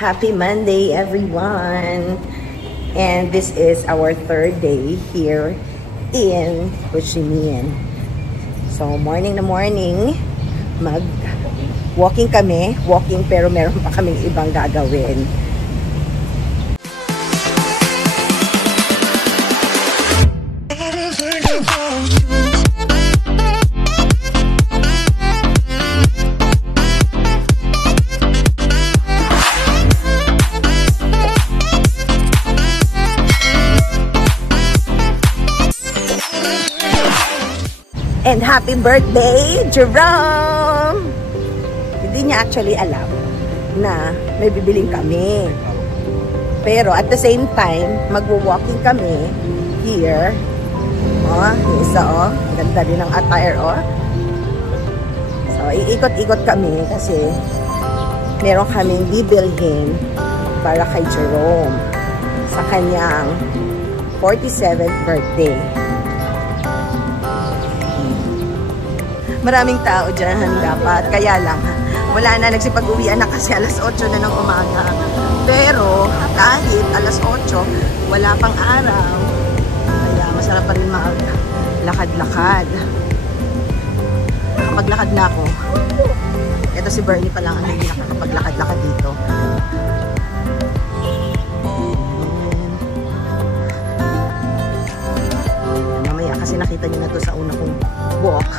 Happy Monday, everyone! And this is our third day here in Ho Chi Minh. So, morning na morning, mag-walking kami. Walking pero meron pa kaming ibang gagawin. And happy birthday, Jerome! Hindi niya actually alam na may bibiling kami. Pero at the same time, magwo-walking kami here. Oh, yung isa oh. Ganda din ang attire oh. So, iikot-ikot kami kasi meron kaming bibilhin para kay Jerome sa kanyang 47th birthday. Maraming tao dyan dapat. Kaya lang, wala na, nagsipag-uwian na kasi alas 8 na ng umaga. Pero, kahit alas 8, wala pang araw. Kaya masarap pa rin maglakad-lakad. Nakapaglakad na ako. Ito si Bernie pa lang ang hindi nakakapaglakad-lakad dito. Mamaya kasi nakita niyo na to sa una kong walk.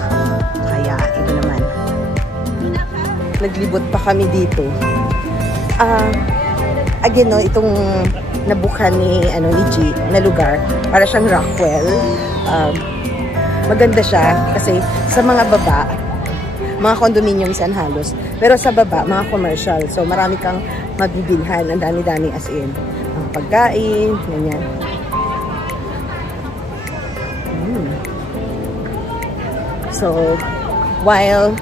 Kaya iba naman. Naglibot pa kami dito. Again no, itong nabukan ni G na lugar, para siyang Rockwell. Maganda siya kasi sa mga baba, mga condominiums yan halos. Pero sa baba, mga commercial. So marami kang mabibilhan. Ang dami-dami as in. Ang pagkain, ganyan. So, while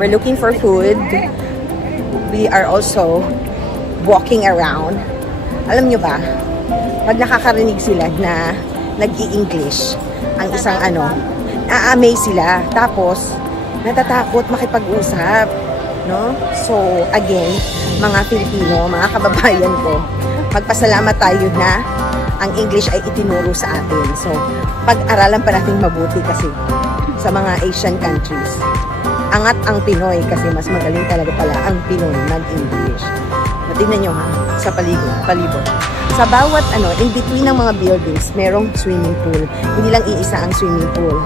we're looking for food, we are also walking around. Alam nyo ba, pag nakakarinig sila na nag-i-English, ang isang a-amaze sila. Tapos, natatakot makipag-usap. No? So, again, mga Filipino, mga kababayan ko, magpasalamat tayo na ang English ay itinuro sa atin. So, pag-aralan pa natin mabuti kasi sa mga Asian countries. Angat ang Pinoy kasi mas magaling talaga pala ang Pinoy mag-English. Tingnan nyo ha, sa palibot. Sa bawat in between ng mga buildings, merong swimming pool. Hindi lang iisa ang swimming pool.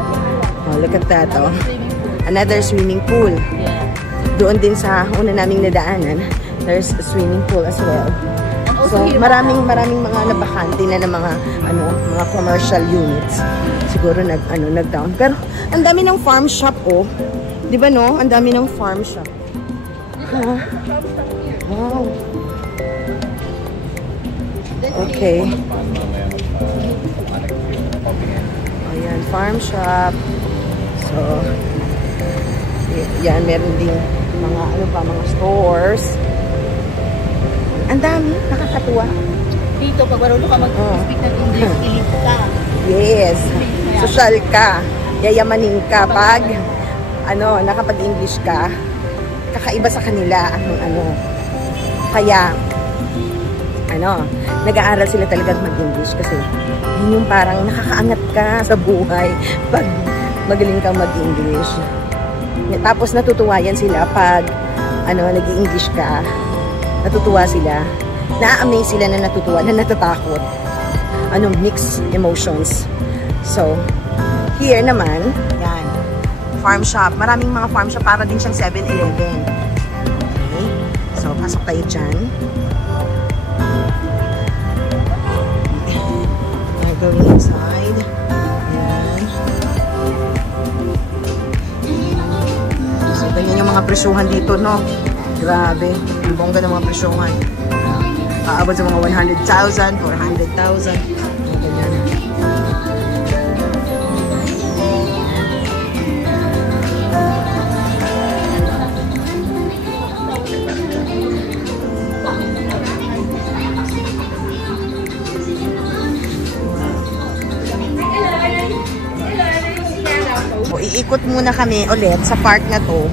Oh, look at that, oh. Another swimming pool. Doon din sa una naming nadaanan, there's a swimming pool as well. So, maraming mga nabakante na ng mga commercial units. Siguro nag-down. Pero ang dami ng farm shop oh. 'Di ba no? Ang dami ng farm shop. Wow. Okay. Ayan, farm shop. So, yan, meron din mga mga stores. Ang dami, nakakatuwa. Dito, pag marunong ka mag-speak ng English, elite ka. Yes. Social ka. Yayamanin ka. Pag, nakapag-English ka, kakaiba sa kanila. Kaya, nag-aaral sila talaga mag-English kasi yun yung parang nakakaangat ka sa buhay pag magaling kang mag-English. Tapos natutuwa yan sila pag, nag-i-English ka. Natutuwa sila. Na-amaze sila na natutuwa, na natatakot. Mixed emotions. So, here naman, yan, farm shop. Maraming mga farm shop, para din siyang 7-Eleven. Okay. So, pasok tayo dyan. Okay, going inside. Yan. So, ganyan yung mga presyuhan dito, no? Grabe. Ang bongga ng mga presyuhan. Aabot sa mga 100,000, 400,000. Ganyan. So, iikot muna kami ulit sa park na to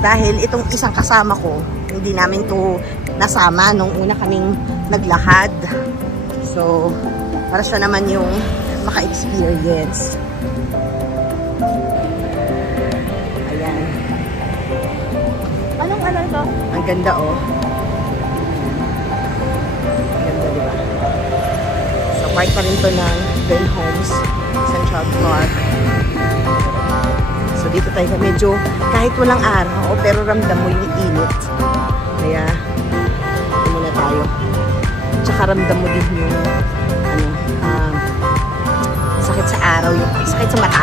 Dahil itong isang kasama ko, hindi namin to nasama nung una kaming naglakad. So, para siya naman yung maka-experience. Ayan. Anong ano to? Ang ganda oh. Ang ganda, diba? So, part pa rin to ng Ben Homes Central Park. So, dito tayo medyo, kahit walang araw, pero ramdam mo yung init. Kaya, ito muna tayo. Tsaka ramdam mo din yung, sakit sa araw, yung sakit sa mata.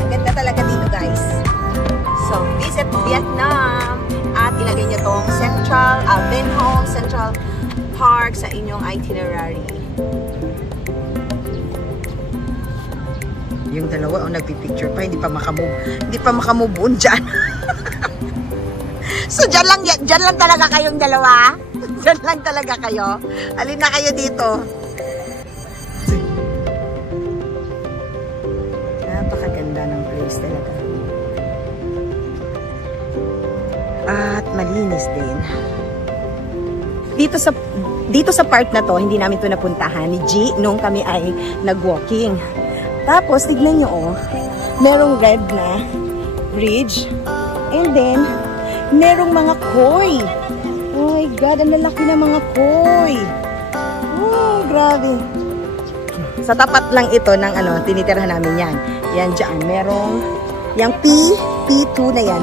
Ang ganda talaga dito, guys. So, visit Vietnam. At ilagay niyo tong Ben Homes Central Park sa inyong itinerary. Yung dalawa, nagpipicture pa, hindi pa makamove on dyan. So, dyan lang talaga kayong dalawa. Dyan lang talaga kayo. Alin na kayo dito. Napakaganda ng place talaga. At malinis din. Dito sa part na to, hindi namin to napuntahan ni G nung kami ay nag-walking. Tapos, tignan nyo oh, merong red na bridge. And then, merong mga koi. Oh my God, ang lalaki ng mga koi. Oh, grabe. Sa tapat lang ito ng tinitirhan namin yan. Yan dyan, merong, yung P2 na yan.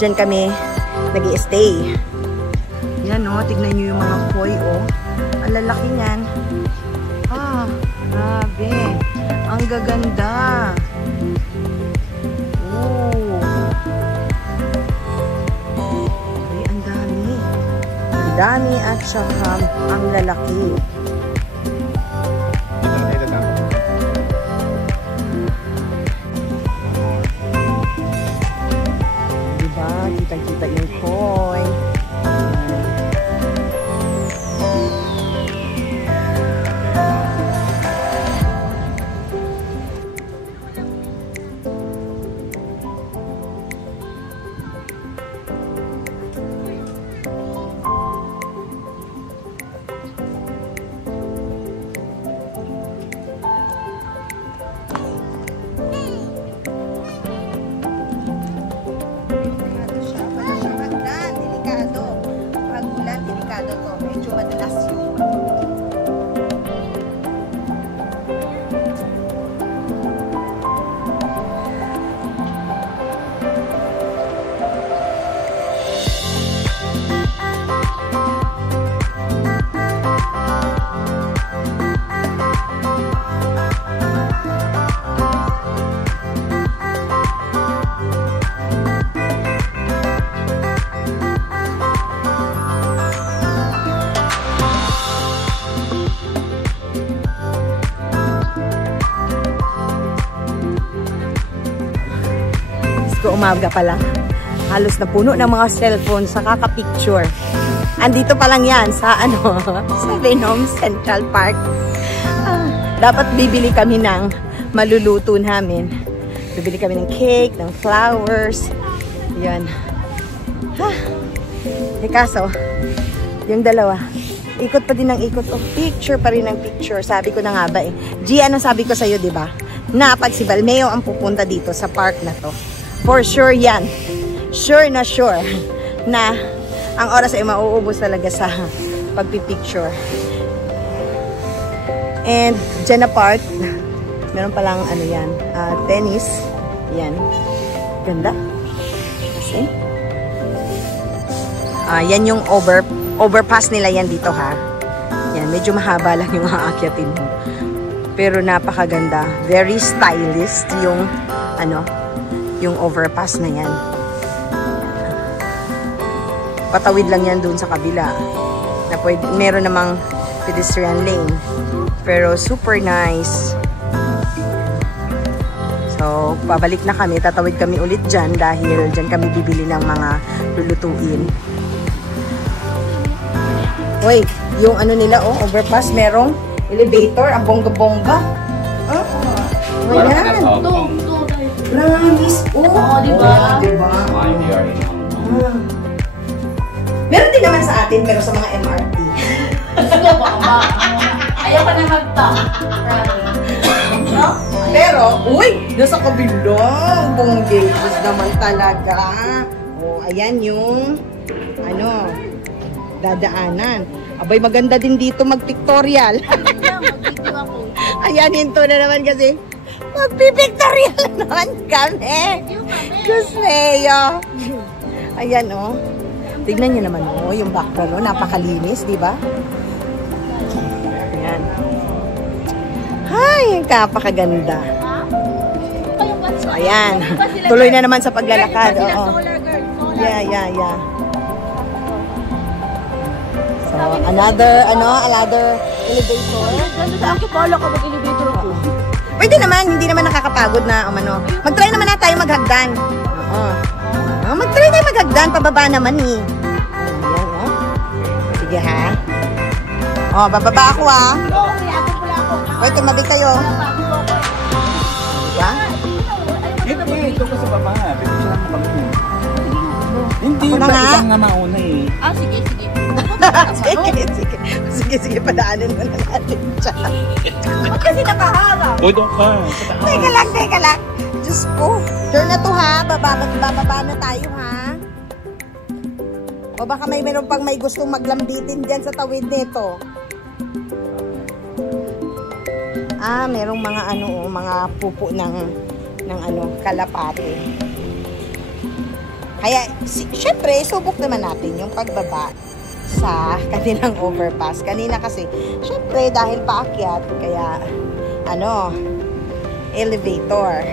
Dyan kami nag-i-stay. Yan oh, tignan nyo yung mga koi oh. Ang lalaki niyan. Ah, grabe. Ang gaganda. Oh. Ay, ang dami. Ang dami at saka ang lalaki. Diba? Kita-kita yung koi. Umaga pa lang. Halos na puno ng mga cellphone sa kaka-picture. Andito pa lang yan sa sa Ben Homes Central Park. Dapat bibili kami ng maluluto namin. Bibili kami ng cake, ng flowers. Yan. Kaso, yung dalawa, ikot pa din ng ikot. Oh, picture pa rin ng picture. Sabi ko na nga ba eh. G, ano sabi ko sa'yo, diba? Na pag si Balmeo ang pupunta dito sa park na to. For sure yan. Sure na ang oras ay mauubos talaga sa pagpipicture. And dyan na part, meron palang yan, tennis. Yan. Ganda. Kasi, yan yung overpass nila yan dito ha. Yan, medyo mahaba lang yung aakyatin mo. Pero napakaganda. Very stylish yung yung overpass na yan. Patawid lang yan dun sa kabila. Na meron namang pedestrian lane. Pero super nice. So, pabalik na kami. Tatawid kami ulit dyan dahil dyan kami bibili ng mga lulutuin. Hoy, yung ano nila, oh, overpass, merong elevator, ang bongga-bongga. Oh, ayan. Promise. Oh, diba? Diba? Meron din naman sa atin, pero sa mga MRT. Gusto ko ba? Ayaw ka na magpa. No? Pero, uy, nasa kabilang bonggages naman talaga. Oh, ayan yung, ano, dadaanan. Abay, maganda din dito mag-pictorial. Mag-video ako. Ayan, hinto na naman kasi. Magpipictorial naman kami. Diyos Leo. Ayan, oh. Tignan nyo naman, oh, yung background, oh, napakalinis, di ba? Ayan. Ay, kapakaganda. So, ayan. Tuloy na naman sa paglalakad. Oo. Yeah. So, another elevator. Ganda sa akin, kala ka mag-elevator ako. Pwede naman, hindi naman nakakapagod na, ano. Mag-try naman na tayo maghagdan. Oo. Mag-try tayo maghagdan, pababa naman eh. Ayan, oh. Sige ha. Oh, bababa ako ha. Wait, tumabi kayo. Diba? Hindi, ito ka sa baba. Bigyan siya lang kami. Hindi, Ako na nga. ikaw nga mauna eh. Ah, sige. Sige, padaanin mo na natin siya. Ba't kasi nakaharap? Uy, doon ka. Teka lang. Diyos ko. Turn na to ha. Bababa na tayo ha. O baka meron pang may gustong maglambitin dyan sa tawid nito. Merong mga mga pupo ng kalapate. Kaya, syempre, subok naman natin yung pagbaba sa kanilang overpass. Kanina kasi, syempre, dahil paakyat, kaya, elevator.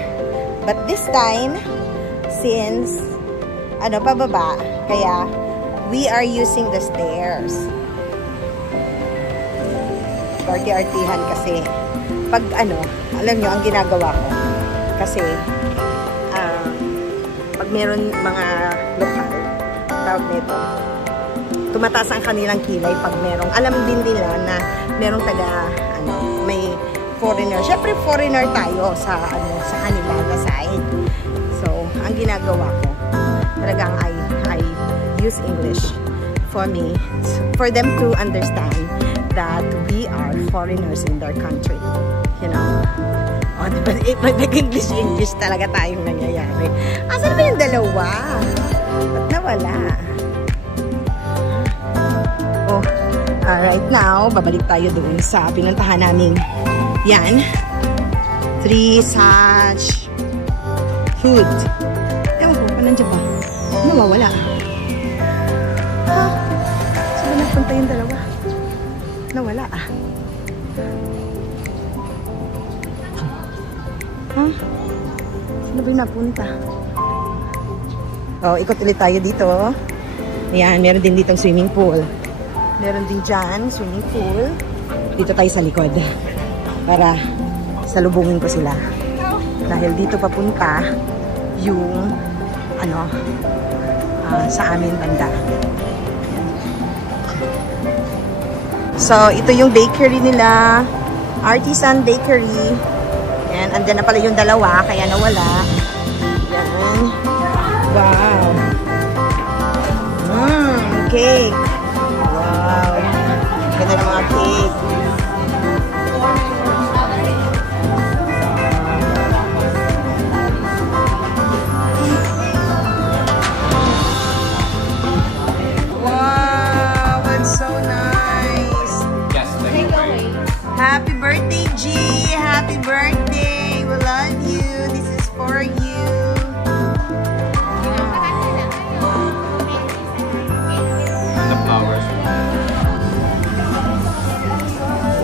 But this time, since, pababa, kaya, we are using the stairs. Arti-artihan kasi, pag alam nyo, ang ginagawa ko, kasi, pag meron mga lokal, tawag nito, tumataas ang kanilang kilay pag merong, alam din nila na merong may foreigner. Syempre, foreigner tayo sa kanila na side. So, ang ginagawa ko, talagang I use English for me, for them to understand that we are foreigners in their country. You know? O, diba? Nag-English talaga tayong nangyayari. Asan ba yung dalawa? Ba't nawala? Oh, right now, babalik tayo doon sa pinuntahan namin. Yan. 3 such food. Ewan ko, nandiyan ba? Nawawala. Saan ba nagpunta yung dalawa? Nawala Saan ba yung napunta? Oh, ikot ulit tayo dito. Ayan, meron din ditong swimming pool. Meron din dyan, swimming pool. Dito tayo sa likod. Para salubungin ko sila. Dahil dito papunta yung sa amin banda. So, ito yung bakery nila. Artisan Bakery. Ayan, andyan na pala yung dalawa, kaya nawala. Ayan. Wow. Cake. Wow. Ganda ng mga cake. Wow, it's so nice. Yes, Take away. Happy birthday, G! Happy birthday! We love you. This is for you. The flowers.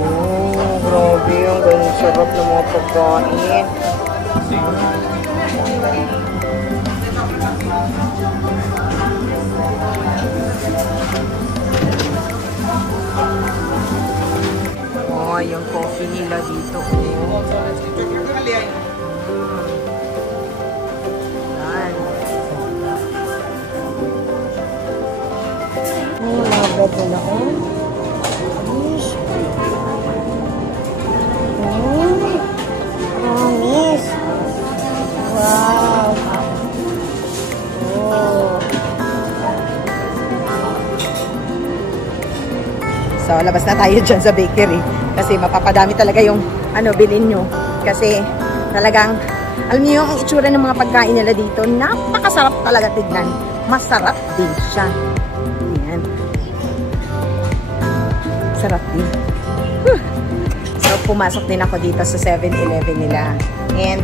Oh, grabe yung ganun sarap ng mga pagkain. Oh, yung coffee nila dito. Yan. Oh, mga bread nila. Oh. So, labas na tayo dyan sa bakery. Kasi mapapadami talaga yung bilhin nyo. Kasi talagang, alam niyo yung itsura ng mga pagkain nila dito, napakasarap talaga tignan. Masarap din siya. Ayan. Sarap din. So, pumasok din ako dito sa 7-Eleven nila. And,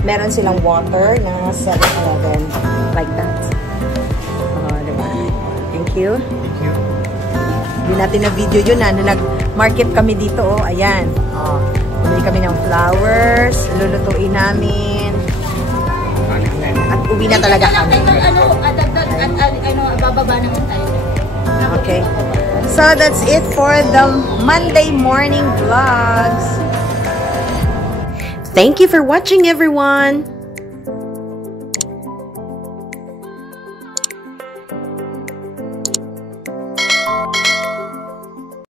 meron silang water na 7-Eleven. Like that. Oh, diba? Thank you. Thank you. Hindi natin na video yun na nag-market kami dito. Oh, ayan. Oh, bumili kami ng flowers. Lulutuin namin. At uwi na talaga kami. Bababa naman tayo. Okay. So, that's it for the Monday morning vlogs. Thank you for watching, everyone.